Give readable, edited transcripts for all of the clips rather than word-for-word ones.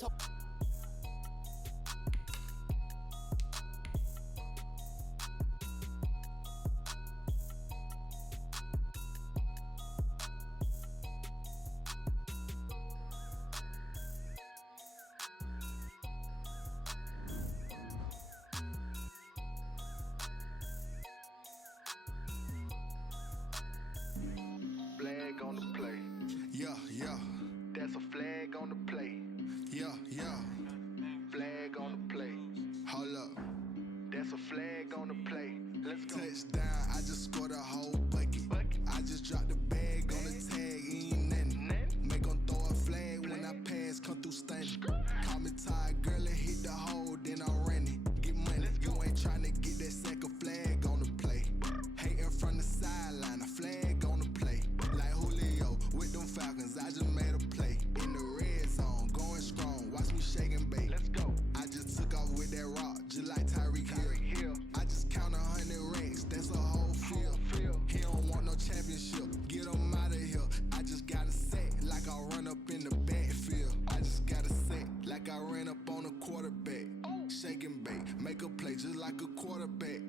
told. Flag on the play. Yeah, yeah. That's a flag on the play. Yeah, yeah. Flag on the play. Hold up. That's a flag on the play. Let's go. Touchdown, I just scored a whole bucket. I just dropped the bag on the tag, ain't nothing. Make 'em throw a flag when I pass, come through stunning. Call me tired, girl, and hit the hole, then I'm running. Get money, you ain't tryna get that second flag on the play. Hating from the sideline, a flag on the play. Like Julio with them Falcons, I just made a play. In the red zone, going strong, watch me shake and bake. Let's go. I just took off with that rock, just like Tyreek Hill. I just count 100 racks, that's a whole field. He don't want no championship, get him out of here. I just got a set, like I run up in the backfield. I just got a set, like I ran up on a quarterback. Shake and bake, make a play just like a quarterback.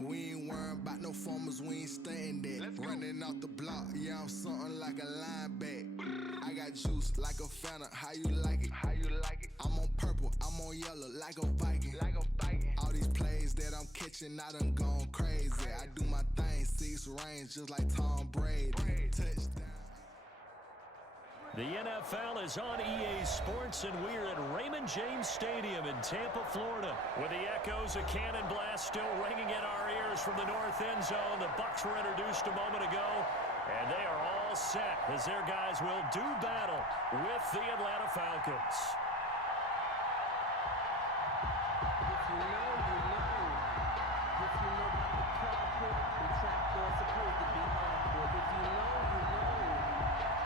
We ain't worrying about no formers, we ain't staying there. Running off the block, yeah, I'm something like a linebacker. I got juice like a Fanta, how you like it? How you like it? I'm on purple, I'm on yellow, like a Viking. Like a Viking. All these plays that I'm catching, I done gone crazy. I do my thing, 6 range, just like Tom Brady. Touchdown. The NFL is on EA Sports, and we're at Raymond James Stadium in Tampa, Florida, with the echoes of Cannon Blast still ringing in our ears from the north end zone. The Bucs were introduced a moment ago, and they are all set as their guys will do battle with the Atlanta Falcons. If you know, you know. If you know about the carpet, the trapdoor's supposed to be awkward. If you know, you know.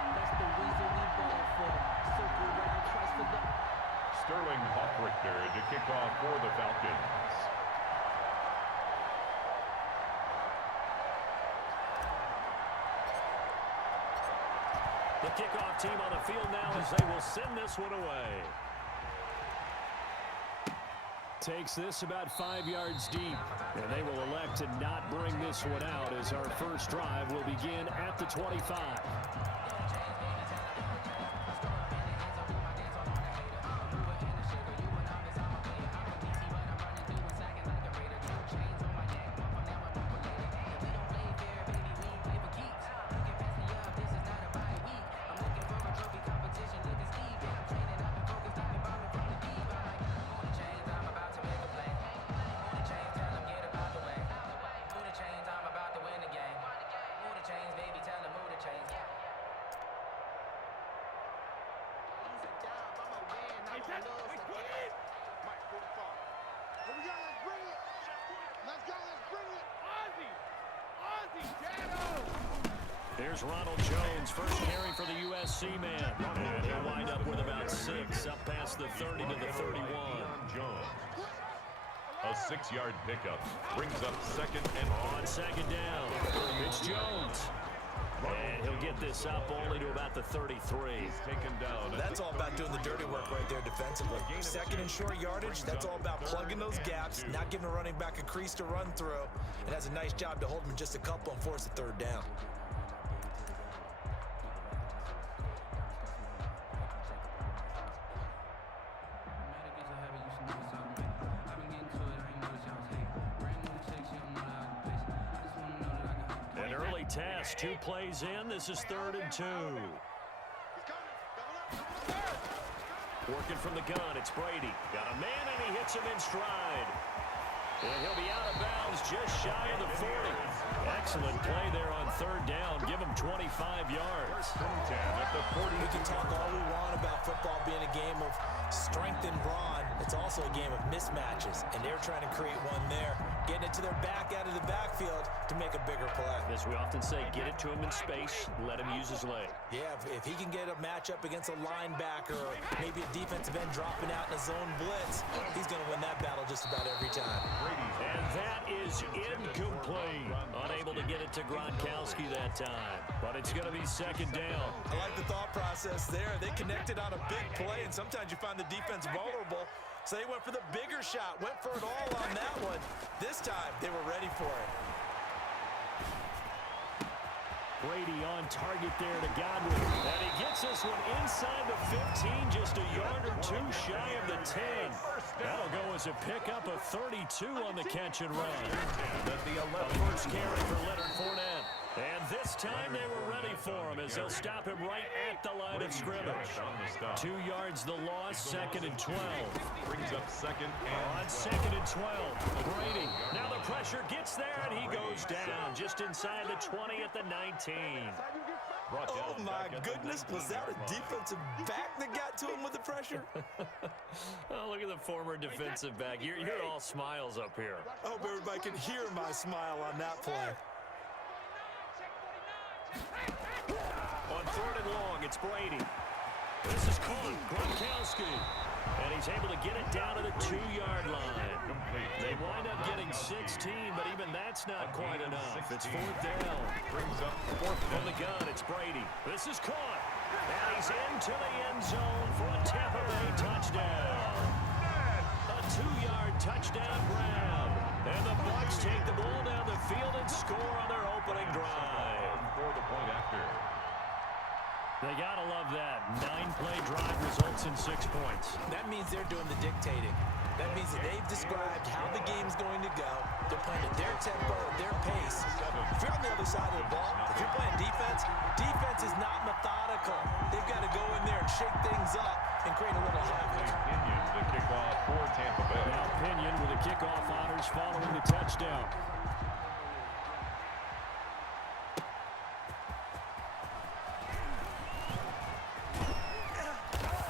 That's the reason we ball for. Circle around twice for the... Sterling Hoffrichter to kick off for the Falcons. The kickoff team on the field now as they will send this one away. Takes this about 5 yards deep, and they will elect to not bring this one out as our first drive will begin at the 25. There's Ronald Jones, first carry for the USC man. And he'll wind up with about 6, up past the 30 to the 31. Jones. A 6-yard pickup brings up second and on second down. It's Jones. And he'll get this up only to about the 33. He's taken down. That's all about doing the dirty work right there defensively. Second and short yardage, that's all about plugging those gaps, not giving a running back a crease to run through. And that's a nice job to hold him just a couple and force a third down. An early test, 2 plays in. This is 3rd and 2. Working from the gun, it's Brady. Got a man, and he hits him in stride. And he'll be out of bounds just shy of the 40. Excellent play there on 3rd down. Give him 25 yards. We can talk all we want about football being a game of strength and brawn. It's also also a game of mismatches, and they're trying to create one there, getting it to their back out of the backfield to make a bigger play. As we often say, get it to him in space, let him use his leg. Yeah, if he can get a matchup against a linebacker or maybe a defensive end dropping out in a zone blitz, he's going to win that battle just about every time. And that is incomplete. Unable to get it to Gronkowski that time. But it's going to be second down. I like the thought process there. They connected on a big play, and sometimes you find the defense vulnerable. So they went for the bigger shot, went for it all on that one. This time, they were ready for it. Brady on target there to Godwin. And he gets this one inside the 15, just a yard or two shy of the 10. That'll go as a pickup of 32 on the catch and run. The first carry for Leonard Fournette. And this time they were ready for him as they'll stop him right at the line of scrimmage. 2 yards the loss, second and 12. Brings up second and On second and 12, Brady. Now the pressure gets there and he goes down just inside the 20 at the 19. Oh, my goodness. Was that a defensive back that got to him with the pressure? Oh, look at the former defensive back. You're all smiles up here. I hope everybody can hear my smile on that play. On third and long, it's Brady. This is caught. Gronkowski. And he's able to get it down to the 2-yard line. They wind up getting 16, but even that's not quite enough. It's fourth down. brings up fourth From the gun, it's Brady. This is caught. And he's into the end zone for a Tampa Bay touchdown. A 2-yard touchdown grab. And the Bucs take the ball down the field and score on their opening drive. for the point after. They gotta love that. 9-play drive results in 6 points. That means they're doing the dictating. That means that they've described how the game's going to go. They're playing at their tempo, their pace. If you're on the other side of the ball, if you're playing defense, defense is not methodical. They've got to go in there and shake things up and create a little havoc. Pinion to kick off for Tampa Bay. Now Pinion with the kickoff honors following the touchdown.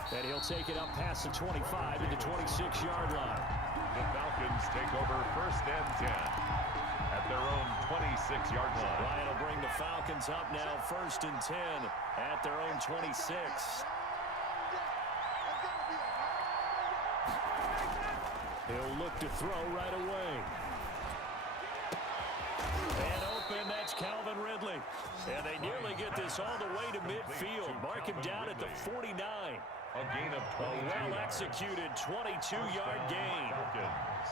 And he'll take it up past the 25 to the 26-yard line. The Falcons take over first and 10 at their own 26-yard line. Ryan will bring the Falcons up now first and 10 at their own 26. He'll look to throw right away. And open, that's Calvin Ridley. And they nearly get this all the way to midfield. Mark him down at the 49. A gain of 22. A well-executed 22-yard gain. Falcons.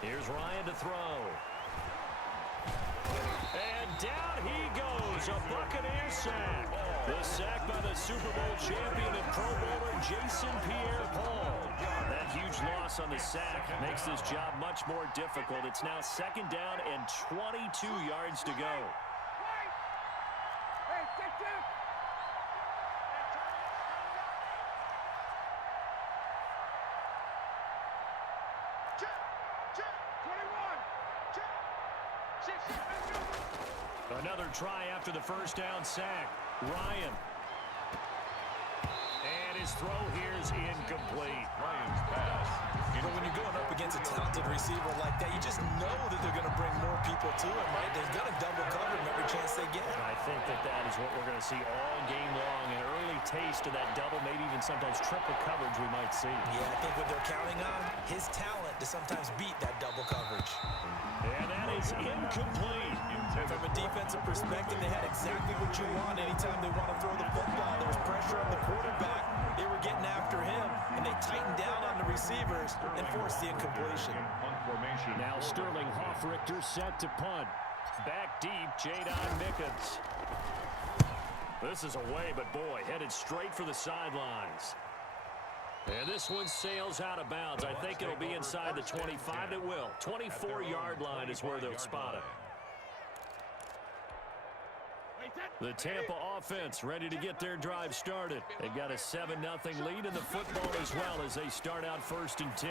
Here's Ryan to throw. And down he goes, a Buccaneer sack. The sack by the Super Bowl champion and Pro Bowler Jason Pierre-Paul. That huge loss on the sack makes this job much more difficult. It's now second down and 22 yards to go. Another try after the first down sack. Ryan. And his throw here is incomplete. Ryan's pass. You know, when you're going up against a talented receiver like that, you just know that they're going to bring more people to him, right? They're going to double cover him every chance they get. And I think that is what we're going to see all game long. An early taste of that double, maybe even sometimes triple coverage we might see. Yeah, I think what they're counting on, his talent to sometimes beat that double coverage. And that is incomplete. From a defensive perspective, they had exactly what you want anytime they want to throw the football. There was pressure on the quarterback. They were getting after him, and they tightened down on the receivers and forced the incompletion. Punt formation. Now Sterling Hoffrichter set to punt. Back deep, Jadon Mickens. This is away, but boy, headed straight for the sidelines. And this one sails out of bounds. I think it'll be inside the 25. It will. 24-yard line is where they'll spot it. The Tampa offense ready to get their drive started. They've got a 7-0 lead in the football as well as they start out 1st and 10.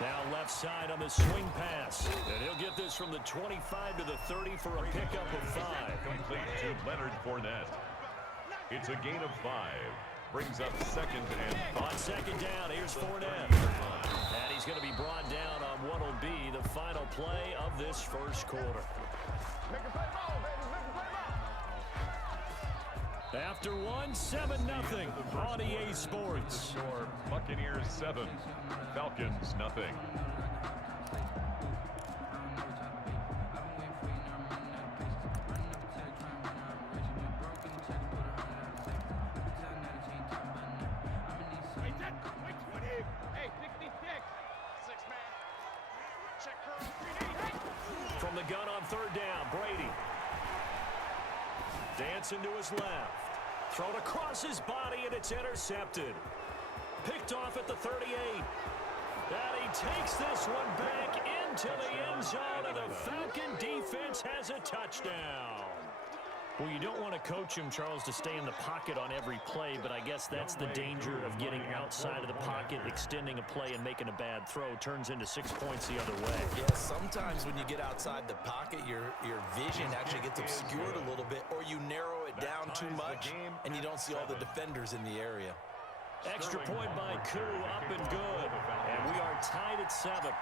Now left side on the swing pass. And he'll get this from the 25 to the 30 for a pickup of 5. Complete to Leonard Fournette. It's a gain of 5. Brings up 2nd and 5. On 2nd down, here's Fournette. And he's going to be brought down on what will be the final play of this 1st quarter. After 7-0 on EA Sports. Score Buccaneers 7, Falcons nothing. From the gun on 3rd down, Brady. Dancing to his left. Thrown across his body, and it's intercepted. Picked off at the 38. And he takes this one back into the end zone, and the Falcon defense has a touchdown. Well, you don't want to coach him, Charles, to stay in the pocket on every play, but I guess that's the danger of getting outside of the pocket, extending a play, and making a bad throw. Turns into 6 points the other way. Yeah, sometimes when you get outside the pocket, your vision actually gets obscured a little bit, or you narrow it down too much, and you don't see all the defenders in the area. Extra point by Koo, up and good. And we are tied at 7.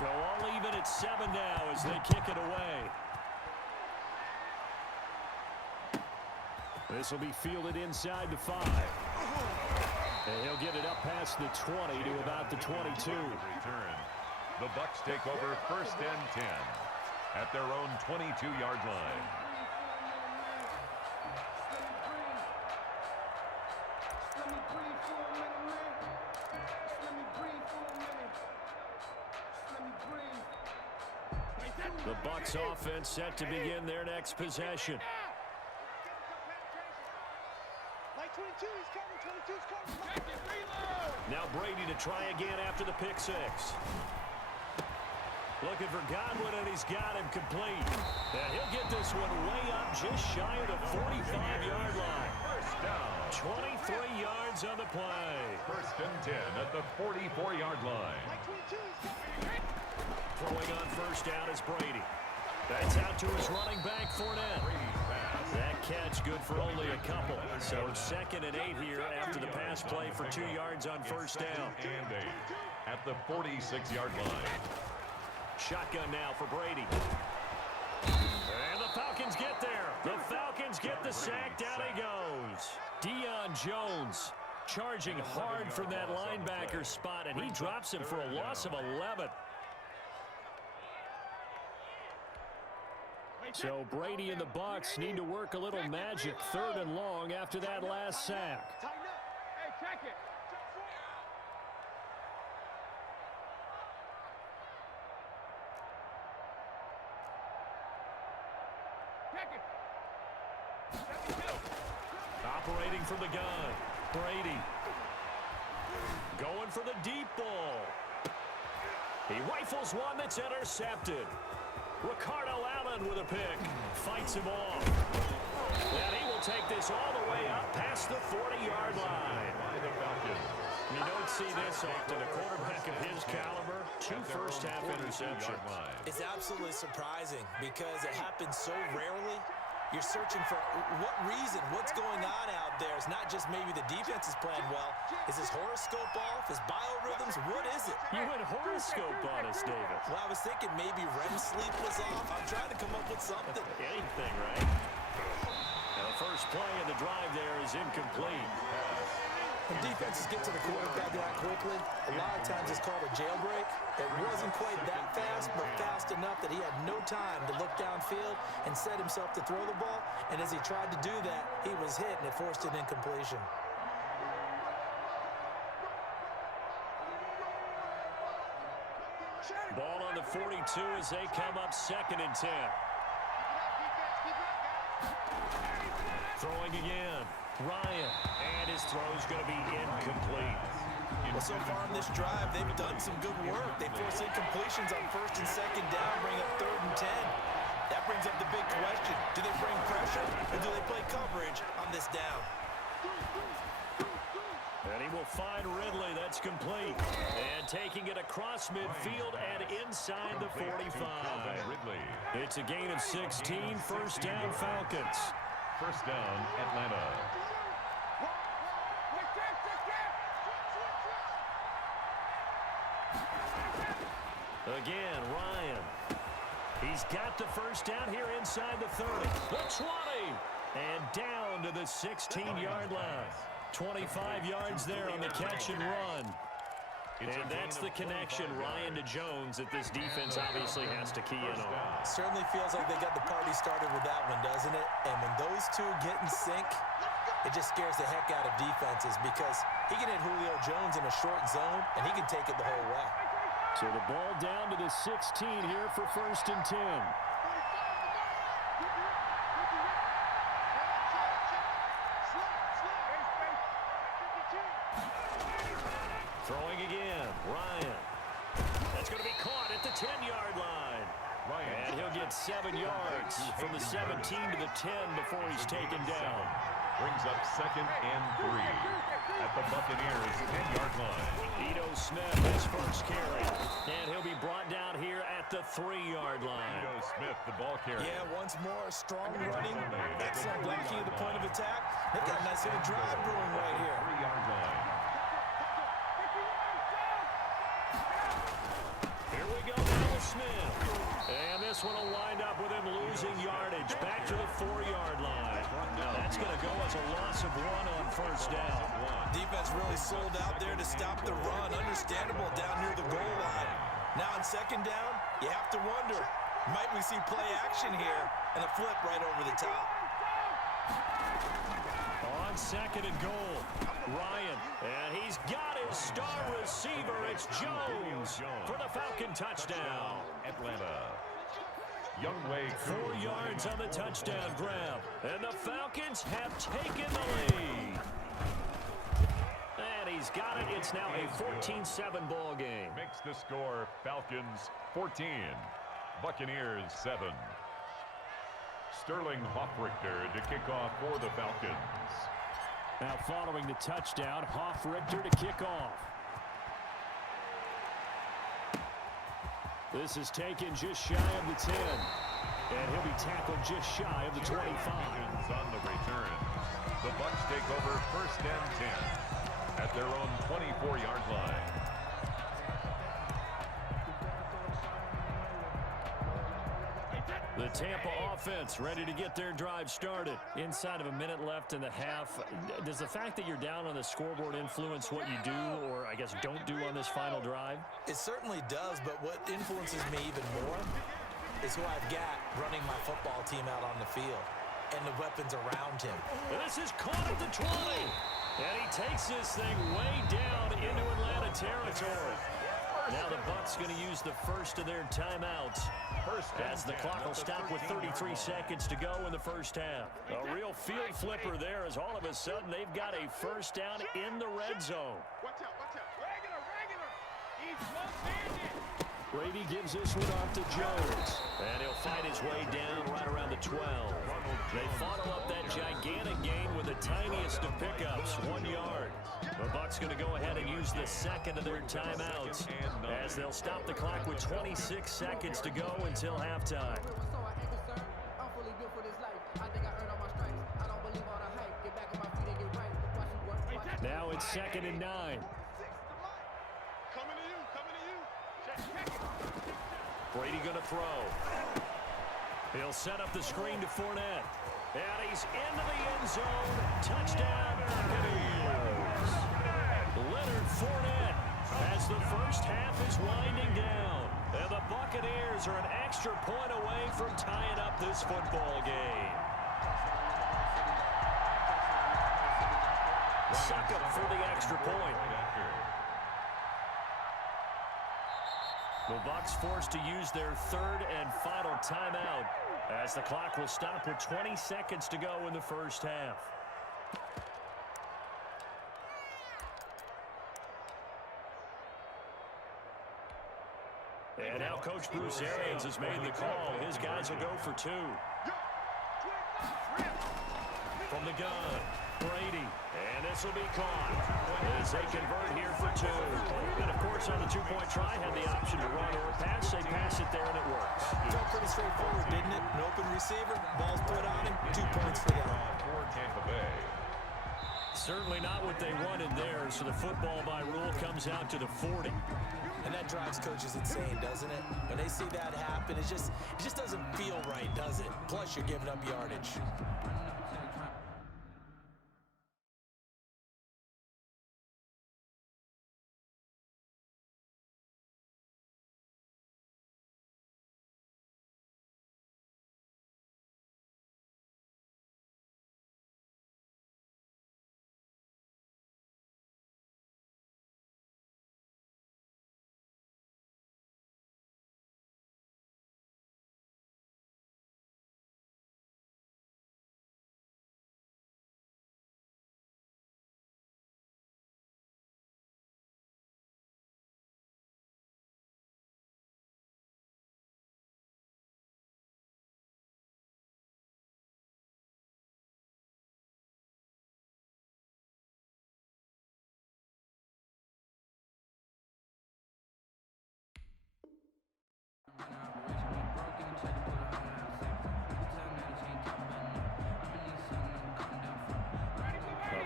So all even at 7 now as they kick it away. This will be fielded inside the 5. And he'll get it up past the 20 to about the 22. Return. The Bucs take over 1st and 10 at their own 22-yard line. The Bucs offense set to begin their next possession. Now Brady to try again after the pick 6. Looking for Godwin, and he's got him complete. And he'll get this one way up just shy of the 45-yard line. 1st down. 23 yards on the play. 1st and 10 at the 44-yard line. Throwing on 1st down is Brady. That's out to his running back, Fournette. That catch good for only a couple. So 2nd and 8 here after the pass play for 2 yards on 1st down. And 8 at the 46-yard line. Shotgun now for Brady. And the Falcons get there. The Falcons get the sack. Down he goes. Deion Jones charging hard from that linebacker spot, and he drops him for a loss of 11. So Brady and the Bucs need to work a little magic 3rd and long after that last sack. Operating from the gun, Brady. Going for the deep ball. He rifles one that's intercepted. Ricardo Allen with a pick. Fights him off. And he will take this all the way up past the 40-yard line. You don't see this often. A quarterback of his caliber, 2 first-half interceptions. It's absolutely surprising because it happens so rarely. You're searching for what reason, what's going on out there. It's not just maybe the defense is playing well. Is his horoscope off? His biorhythms? What is it? You went horoscope on us, David. Well, I was thinking maybe REM sleep was off. I'm trying to come up with something. Anything, right? Now the first play of the drive there is incomplete. When defenses get to the quarterback that quickly, a lot of times it's called a jailbreak. It wasn't quite that fast, but fast enough that he had no time to look downfield and set himself to throw the ball. And as he tried to do that, he was hit, and it forced an incompletion. Ball on the 42 as they come up 2nd and 10. Throwing again. Ryan. And his throw's going to be incomplete. Well, so far in this drive, they've done some good work. They force incompletions on 1st and 2nd down, bring up 3rd and 10. That brings up the big question. Do they bring pressure or do they play coverage on this down? And he will find Ridley. That's complete. And taking it across midfield and inside the 45. It's a gain of 16. First down, Falcons. First down, Atlanta. Again, Ryan. He's got the first down here inside the 30. The 20. And down to the 16-yard line. 25 yards there on the catch and run. And that's the connection, Ryan to Jones, that this defense obviously has to key in on. Certainly feels like they got the party started with that one, doesn't it? And when those two get in sync, it just scares the heck out of defenses because he can hit Julio Jones in a short zone, and he can take it the whole way. So the ball down to the 16 here for first and 10. Throwing again, Ryan. That's going to be caught at the 10-yard line. And he'll get 7 yards from the 17 to the 10 before he's taken down. Brings up second and 3 at the Buccaneers' 10-yard line. Ito Smith, his first carry. And he'll be brought down here at the 3-yard line. Ito Smith, the ball carrier. Yeah, once more, strong running, excellent blocking at the point of attack. They've got a nice little drive brewing right here. 3-yard line. Here we go now with Smith. And this one will wind up with him losing yardage back to the 4-yard line. That's going to go as a loss of 1 on first down. Defense really sold out there to stop the run. Understandable down near the goal line. Now on second down, you have to wonder, might we see play action here and a flip right over the top? On second and goal, Ryan, and he's got his star receiver. It's Jones for the Falcon touchdown. Atlanta. Youngway 4 yards on the touchdown grab, and the Falcons have taken the lead. And he's got it. It's now a 14-7 ball game. Makes the score Falcons 14, Buccaneers 7. Sterling Hoffrichter to kick off for the Falcons. Now following the touchdown, Hoffrichter to kick off. This is taken just shy of the 10. And he'll be tackled just shy of the 25. On the return. The Bucs take over first and 10 at their own 24-yard line. The Tampa offense ready to get their drive started. Inside of a minute left in the half. Does the fact that you're down on the scoreboard influence what you do, or I guess don't do on this final drive? It certainly does, but what influences me even more is who I've got running my football team out on the field and the weapons around him. This is caught at the 20. And he takes this thing way down into Atlanta territory. Now the Bucs going to use the first of their timeouts as the clock will stop with 33 seconds to go in the first half. A real field flipper there as all of a sudden they've got a first down in the red zone. Watch out, watch out. Regular. He's one-handed. Brady gives this one off to Jones. And he'll fight his way down right around the 12. They follow up that gigantic gain with the tiniest of pickups, 1 yard. The Bucs going to go ahead and use the second of their timeouts as they'll stop the clock with 26 seconds to go until halftime. Now it's 2nd and 9. Coming to you. Brady going to throw. He'll set up the screen to Fournette. And he's into the end zone. Touchdown, Buccaneers. Leonard Fournette as the first half is winding down. And the Buccaneers are an extra point away from tying up this football game. Succop for the extra point. The Bucs forced to use their third and final timeout as the clock will stop with 20 seconds to go in the first half. And now Coach Bruce Arians has made the call. His guys will go for 2. From the gun, Brady. And this will be caught as they convert here for 2. And, of course, on the two-point try, had the option to run or pass. They pass it there, and it works. Felt pretty straightforward, didn't it? An open receiver, ball's put on him, 2 points for them. For Tampa Bay. Certainly not what they wanted there, so the football by rule comes out to the 40. And that drives coaches insane, doesn't it? When they see that happen, it just doesn't feel right, does it? Plus, you're giving up yardage.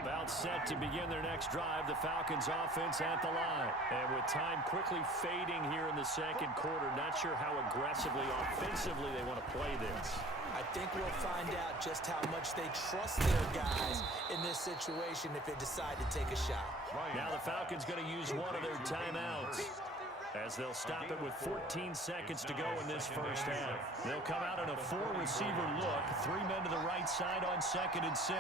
About set to begin their next drive, the Falcons offense at the line. And with time quickly fading here in the second quarter, not sure how aggressively, offensively they want to play this. I think we'll find out just how much they trust their guys in this situation if they decide to take a shot. Now the Falcons going to use one of their timeouts, as they'll stop it with 14 seconds to go in this first half. They'll come out in a 4-receiver look, 3 men to the right side on 2nd and 6.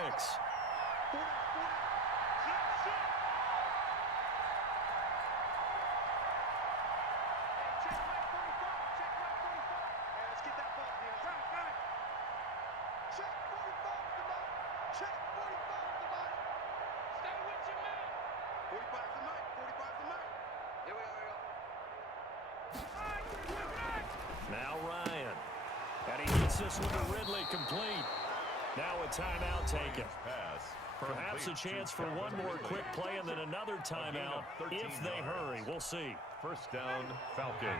Now Ryan. And he hits this one to Ridley, complete. Now a timeout taken. Perhaps a chance for one more quick play and then another timeout if they hurry. We'll see. First down, Falcons.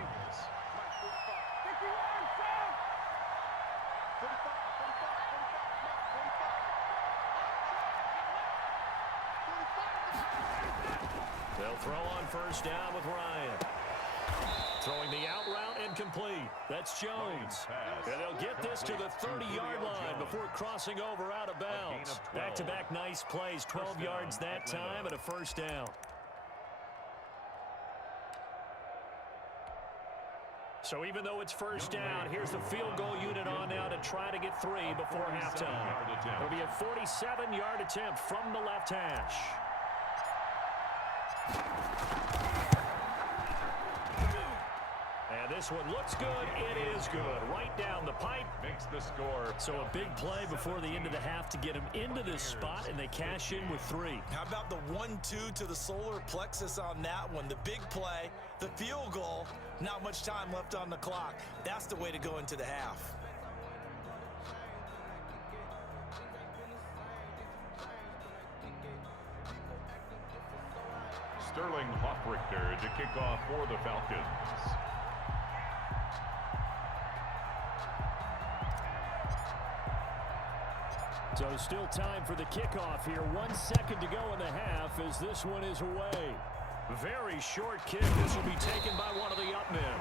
They'll throw on first down with Ryan. Throwing the out route and complete. That's Jones. And they'll get this to the 30-yard line before crossing over out of bounds. Back-to-back nice plays, 12 yards that time and a first down. So even though it's first down, here's the field goal unit on now to try to get 3 before halftime. It'll be a 47-yard attempt from the left hash. And this one looks good. It is good. Right down the pipe. Makes the score. So a big play before the end of the half to get him into this spot, and they cash in with 3. How about the 1-2 to the solar plexus on that one? The big play, the field goal, not much time left on the clock. That's the way to go into the half. Sterling Hoffrichter to kick off for the Falcons. So still time for the kickoff here. 1 second to go in the half as this one is away. Very short kick. This will be taken by one of the up men.